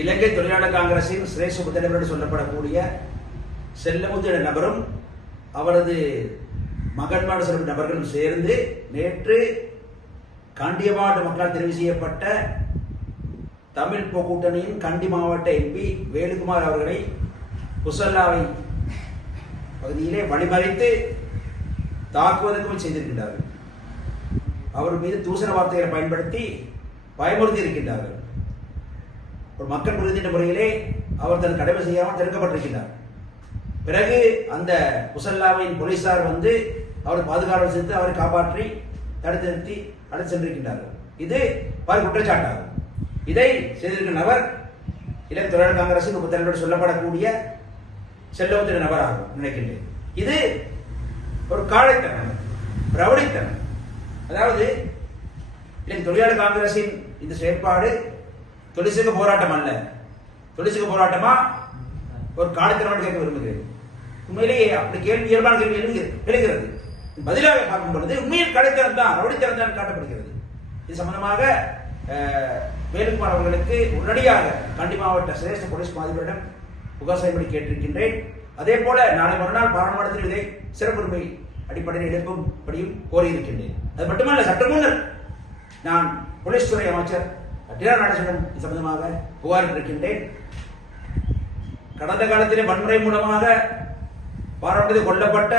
இலங்கை தொழிலாளர் காங்கிரசின் சிரேஷ்ட தலைவர் என்று சொல்லப்படக்கூடிய செல்லமுத்து என்ற நபரும் அவரது மகன்மாடு சில நபர்களும் சேர்ந்து நேற்று கண்டி மாவட்ட மக்களால் தெரிவு செய்யப்பட்ட தமிழ் கூட்டணியின் கண்டி மாவட்ட எம்பி வேலுக்குமார் அவர்களை புசல்லாவை பகுதியிலே வழிமறித்து தாக்குவதற்கு செய்திருக்கின்றார்கள். அவர் மீது தூசண வார்த்தைகளை பயன்படுத்தி பயமுறுத்தி இருக்கின்றார்கள். ஒரு மக்கள் விருந்தின முறையிலே அவர் தன் கடமை செய்யாமல் தடுக்கப்பட்டிருக்கிறார். பிறகு அந்த புசல்லாவின் போலீசார் வந்து அவர் பாதுகாவலர் சேர்த்து அவரை காப்பாற்றி தடுத்து நிறுத்தி அழைத்து சென்றிருக்கின்றார்கள். இது பல குற்றச்சாட்டாகும். இதை செய்திருக்கிற நபர் இலங்கை தொழிலாளர் காங்கிரசின் தலைவர் சொல்லப்படக்கூடிய செல்லமுத்து நபராகும் நினைக்கின்றேன். இது ஒரு காளைத்தனம், ரவுடித்தனம். அதாவது இலங்கை தொழிலாளர் காங்கிரசின் இந்த செயற்பாடு தொழிற்சங்க போராட்டம் அல்ல. தொழிற்சங்க போராட்டமா ஒரு காலத்திரம் கேட்க விரும்புகிறேன். உண்மையிலேயே அப்படி கேள்வி இயல்பான கேள்வி எழுகிறது. பதிலாக பார்க்கும் பொழுது உண்மையில் கடைத்தனம் தான், ரவுடித்தனம் தான் காட்டப்படுகிறது. இது சம்பந்தமாக வேலுக்குமார் அவர்களுக்கு உடனடியாக கண்டி மாவட்ட சிரேஷ்ட போலீஸ் மாதிபரிடம் புகார் செய்யும்படி கேட்டிருக்கின்றேன். அதே போல நாளை மறுநாள் பாராளுமன்றத்தில் இதை சிறப்புரிமை அடிப்படையில் எழுப்பும்படியும் கோரியிருக்கின்றேன். அது மட்டுமல்ல, சற்று முன்னர் நான் போலீஸ் துறை அமைச்சர் நடேசனிடம் இது சம்பந்தமாக புகார் இருக்கின்றேன். கடந்த காலத்திலே வன்முறை மூலமாக பாராட்டத்தில் கொல்லப்பட்ட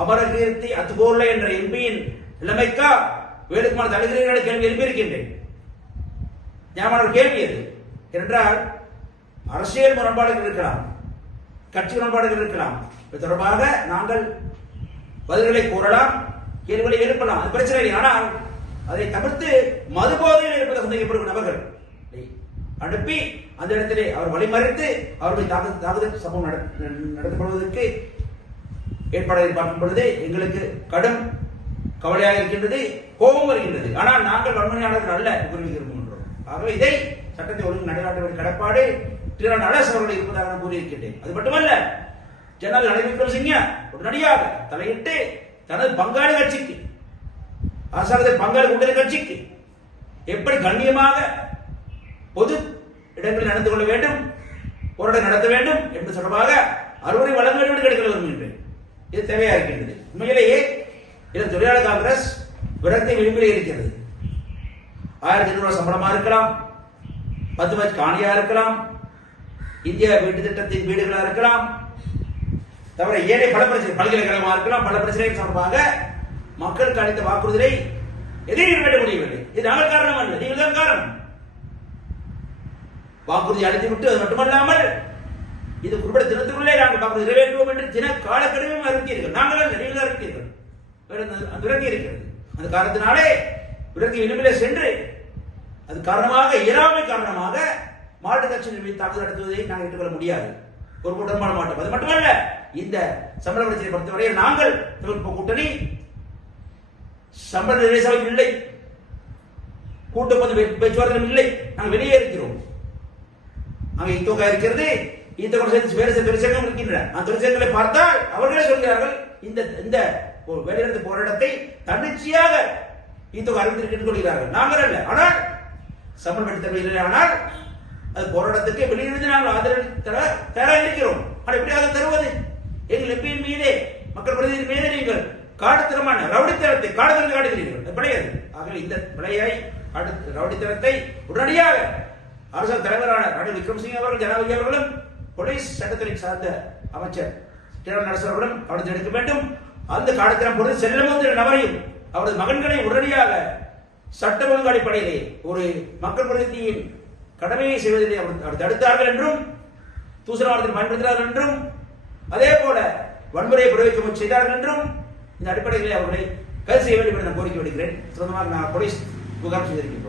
அமரகீர்த்தி அத்துகோர்ல என்ற எம்பியின் நிலைமைக்கா வேலுக்குமார் தலைவர்களை கேள்வி எழுப்பியிருக்கின்றேன். ஞாபக கேள்வி அது. என்றால் அரசியல் முரண்பாடுகள் இருக்கலாம், கட்சி முரண்பாடுகள் இருக்கலாம். இது தொடர்பாக நாங்கள் பதில்களை கூறலாம், கேள்விகளை எழுப்பலாம், அது பிரச்சனை இல்லை. ஆனால் அதை தவிர்த்து மது போதையில் இருப்பதை சந்தேகப்படும் நபர்கள் அனுப்பி அந்த இடத்திலே அவர் வழிமறித்து அவருடைய தாக்குதல் சம்பவம் நடத்தப்படுவதற்கு ஏற்பாடுகளை பார்க்கும் பொழுது எங்களுக்கு கடும் கவலையாக இருக்கின்றது, கோபம் வருகின்றது. ஆனால் நாங்கள் வன்முறையாளர்கள் அல்ல விரும்புகின்றோம். ஆகவே இதை சட்டத்தை ஒழுங்கு நடைநாட்ட வேண்டிய கடப்பாடு நடேசன் அவர்கள் இருப்பதாக நான் கூறியிருக்கின்றேன். அது மட்டுமல்ல, ஜெனரல் ரணில் விக்ரமசிங்க உடனடியாக தலையிட்டு தனது பங்காளி கட்சிக்கு, அரசாங்கத்தில் பங்காளி கூட்டணி கட்சிக்கு எப்படி கண்ணியமாக பொது இடங்களில் நடந்து கொள்ள வேண்டும், போராட்டம் நடத்த வேண்டும் என்று தொடர்பாக அறிவுரை வழங்க வேண்டும் என்று கேட்க விரும்புகின்றேன். இது தேவையா இருக்கின்றது. உண்மையிலேயே இதன் தொழிலாளர் காங்கிரஸ் விரக்தி விளிம்பிலே இருக்கிறது. 1200 சம்பளமா இருக்கலாம், 10 பட்ஜ் காணியா இருக்கலாம், இந்திய வீட்டு திட்டத்தின் வீடுகளா இருக்கலாம், தவிர ஏழை பல பிரச்சனை, பல்கலைக்கழகமாக இருக்கலாம், பல பிரச்சனைகள் சம்பந்தமாக மக்களுக்கு அளித்த வாக்குறுதியை எதிர் நிறைவேற்ற முடியவில்லை. இது நாங்கள் காரணம் அல்ல, நீங்கள் தான் காரணம். வாக்குறுதி அளித்து விட்டு அது மட்டுமல்லாமல் இது குறிப்பிட்ட தினத்துக்குள்ளே நாங்கள் வாக்குறுதி நிறைவேற்றுவோம் என்று தின காலக்கெடுவையும் அறிவித்தீர்கள். நாங்கள் நீங்கள் அறிவித்தீர்கள். விரக்தி இருக்கிறது. அந்த காரணத்தினாலே விரக்தி விளிம்பிலே சென்று அது காரணமாக இயலாமை காரணமாக மாவட்ட கட்சியின் மீது தாக்குதல் நடத்துவதை நாங்கள் ஏற்றுக்கொள்ள முடியாது, ஒரு உடன்பாடு மாட்டோம். அது மட்டுமல்ல, இந்த சம்பள பிரச்சனை பொறுத்தவரை நாங்கள் கூட்டணி சம்பள நிர்ணய இல்லை, கூட்டப்பது பேச்சுவார்த்தை இல்லை, நாங்கள் வெளியே இருக்கிறோம். அங்கே இத்தொகை இருக்கிறது, இத்தொகை வேறு சில தொழிற்சங்கம் இருக்கின்றன. அந்த தொழிற்சங்கங்களை பார்த்தால் அவர்களே சொல்கிறார்கள் இந்த வேலைநிறுத்த போராட்டத்தை தன்னிச்சையாக இத்தொகை அறிவித்திருக்கிறது சொல்கிறார்கள். நாங்கள் அல்ல. ஆனால் சம்பளம் எடுத்த இல்லை. ஆனால் அது போராட்டத்துக்கு வெளியிலிருந்து நாங்கள் ஆதரவு தயாராக இருக்கிறோம். ஆனால் எப்படியாக தருவது? எங்கள் எம்பியின் மீதே, மக்கள் பிரதிநிதி மீதே நீங்கள் காட்டுத்தனமான ரவுடித்தனத்தை காடுதல் காட்டுகிறீர்கள். அது கிடையாது. ஆகவே இந்த பிழையை ரவுடித்தனத்தை உடனடியாக அரசாங்க தலைவரான ரணில் விக்ரமசிங்க அவர்கள், ஜனாதிபதி அவர்களும், போலீஸ் சட்டத்துறை சார்ந்த அமைச்சர் நடேசன் அவர்களும் கவனத்தில் எடுக்க வேண்டும். அந்த காலத்திடம் பொழுது செல்லமுத்து நபரையும் அவரது மகன்களை உடனடியாக சட்ட ஒழுங்கு அடிப்படையிலே ஒரு மக்கள் பிரதிநிதியின் கடமையை செய்வதிலே அவர் தடுத்தார்கள் என்றும், தூசணவாதத்தில் பயன்படுத்தினார்கள் என்றும், அதே போல வன்முறையை பிரயோகிக்க செய்தார்கள் என்றும் இந்த அடிப்படையிலே அவர்களை கைது செய்ய வேண்டும் என்று நான் கோரிக்கை விடுகிறேன். சொந்தமாக நான் போலீஸ் புகார் செய்திருக்கிறோம்.